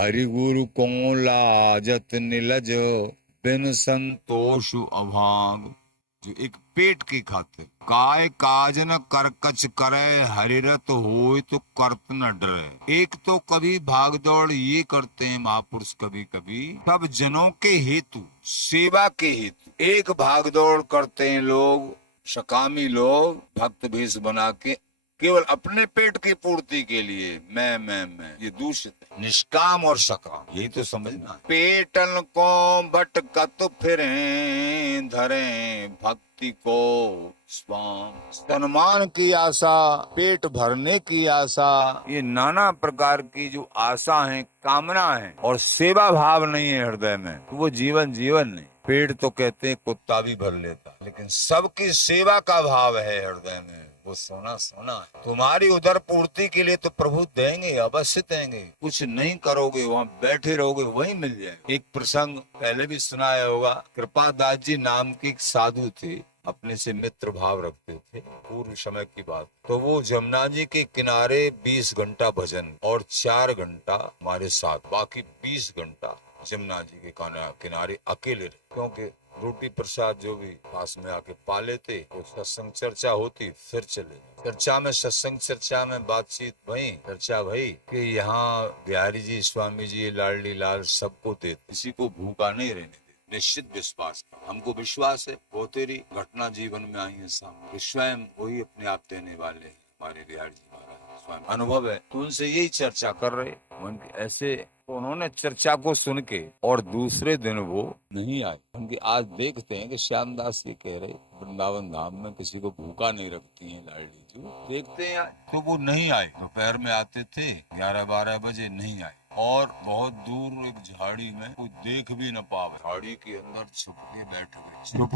हरि गुरु को लाजत निलज, बिन संतोष अभाग। जो एक पेट की खातिर काय काज न कर कछ करे, हरिरत होय तो करत न डरे। एक तो कभी भाग दौड़ ये करते हैं महापुरुष, कभी कभी सब जनों के हेतु, सेवा के हेतु एक भाग दौड़ करते हैं लोग, सकामी लोग भक्त भेष बना के केवल अपने पेट की पूर्ति के लिए। मैं ये दूषित है। निष्काम और सकाम यही तो समझना है। पेटन को भटकत फिरे, धरे भक्ति को स्वाम। सम्मान की आशा, पेट भरने की आशा, ये नाना प्रकार की जो आशा है, कामना है, और सेवा भाव नहीं है हृदय में, तो वो जीवन जीवन नहीं। पेट तो कहते हैं कुत्ता भी भर लेता, लेकिन सबकी सेवा का भाव है हृदय में, वो सोना सोना है। तुम्हारी उधर पूर्ति के लिए तो प्रभु देंगे, अवश्य देंगे। कुछ नहीं करोगे, वहाँ बैठे रहोगे, वही मिल जाए। एक प्रसंग पहले भी सुनाया होगा। कृपादास जी नाम के एक साधु थे, अपने से मित्र भाव रखते थे, पूर्व समय की बात। तो वो जमुना जी के किनारे 20 घंटा भजन और 4 घंटा हमारे साथ, बाकी 20 घंटा जमुना जी के किनारे अकेले रहे। क्योंकि रोटी प्रसाद जो भी पास में आके पा लेते, तो सत्संग चर्चा होती, फिर चले। चर्चा में, सत्संग चर्चा में बातचीत भई, चर्चा भई कि यहाँ बिहारी जी, स्वामी जी, लाडली लाल सबको देते, किसी को भूखा नहीं रहने देते। निश्चित विश्वास, हमको विश्वास है वो तेरी घटना जीवन में आई है सामने, स्वयं वही अपने आप देने वाले हैं हमारे बिहारी जी महाराज, स्वयं अनुभव है। तो उनसे यही चर्चा कर रहे, उनके ऐसे, तो उन्होंने चर्चा को सुन के और दूसरे दिन वो नहीं आए। उनकी आज देखते हैं कि श्यामदास ये कह रहे वृंदावन धाम में किसी को भूखा नहीं रखती हैं लाडली जी, देखते हैं। तो वो नहीं आए, दोपहर में आते थे 11-12 बजे, नहीं आए। और बहुत दूर एक झाड़ी में कोई देख भी न पावे, झाड़ी के अंदर छुप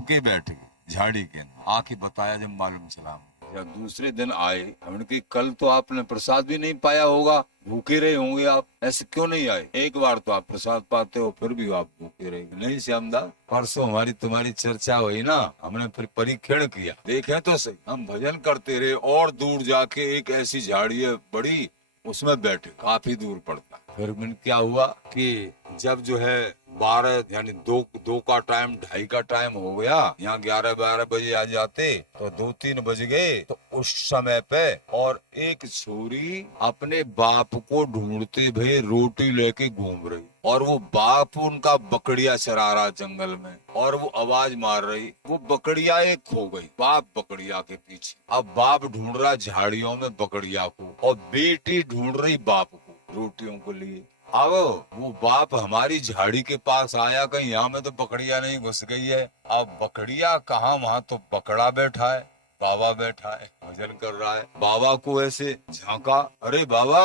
के बैठ गए झाड़ी के अंदर। आके बताया जब मालूम चला, जब दूसरे दिन आए, उनकी कल तो आपने प्रसाद भी नहीं पाया होगा, भूखे रहे होंगे आप, ऐसे क्यों नहीं आए? एक बार तो आप प्रसाद पाते हो, फिर भी आप भूखे रहे। नहीं श्यामदास, परसों हमारी तुम्हारी चर्चा हुई ना, हमने फिर परीक्षण किया, देखे तो सही, हम भजन करते रहे और दूर जाके एक ऐसी झाड़ी है बड़ी, उसमें बैठे, काफी दूर पड़ता। फिर क्या हुआ कि जब जो है 12 यानी दो का टाइम, 2:30 का टाइम हो गया, यहाँ 11-12 बजे आ जाते, तो 2-3 बज गए। तो उस समय पे और एक छोरी अपने बाप को ढूंढते हुए रोटी लेके घूम रही, और वो बाप उनका बकरिया चरा रहा जंगल में, और वो आवाज मार रही, वो बकरिया एक खो गई, बाप बकरिया के पीछे। अब बाप ढूंढ रहा झाड़ियों में बकरिया को, और बेटी ढूंढ रही बाप को रोटियों को लिए। अब वो बाप हमारी झाड़ी के पास आया, कहीं यहाँ में तो बकरिया नहीं घुस गई है। अब बकरिया कहाँ, वहाँ तो बकरा बैठा है, बाबा बैठा है, भजन कर रहा है। बाबा को ऐसे झांका, अरे बाबा,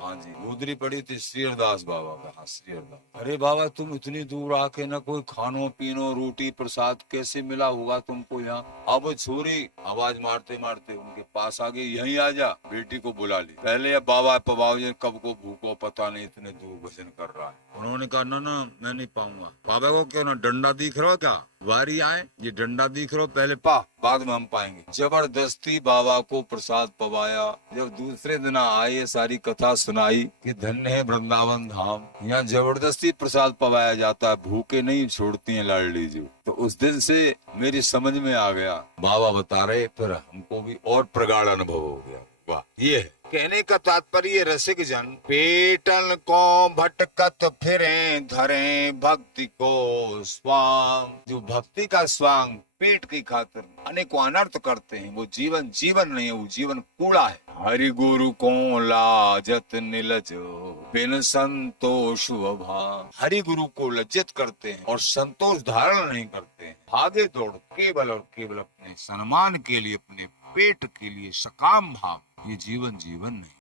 हाँ जी, गुदरी पड़ी थी श्रीहरदास बाबा का। हाँ श्रीहरदास, अरे बाबा तुम इतनी दूर आके ना कोई खानो पीनो रोटी प्रसाद कैसे मिला होगा तुमको यहाँ? अब छोरी आवाज मारते मारते उनके पास आ गई, यहीं आ जा, बेटी को बुला ली। पहले अब बाबा पबाऊ कब को भूखो पता नहीं, इतने दूर भजन कर रहा है। उन्होंने कहा ना ना मैं नहीं पाऊंगा। बाबा को क्यों ना, डंडा दिख रहा हो क्या, वारी आए, ये डंडा दिख रहा हो, पहले पा, बाद में हम पाएंगे। जबरदस्ती बाबा को प्रसाद पवाया। जब दूसरे दिन आए, सारी कथा सुनाई कि धन्य है वृंदावन धाम, यहाँ जबरदस्ती प्रसाद पवाया जाता है, भूखे नहीं छोड़ती हैं लाडली जी। तो उस दिन से मेरी समझ में आ गया, बाबा बता रहे, फिर हमको भी और प्रगाढ़ अनुभव हो गया। वाह, ये है कहने का तात्पर्य। रसिक जन पेटन को भटकत फिरे, धरे भक्ति को स्वांग। जो भक्ति का स्वांग पेट की खातिर अनेकों अनर्थ करते हैं, वो जीवन जीवन नहीं है, वो जीवन कूड़ा है। हरि गुरु को लाजत निलज, बिन संतोष अभाव। हरि गुरु को लज्जित करते हैं और संतोष धारण नहीं करते हैं, भागे दौड़ केवल और केवल अपने सम्मान के लिए, अपने पेट के लिए, सकाम भाव, ये जीवन जीवन नहीं।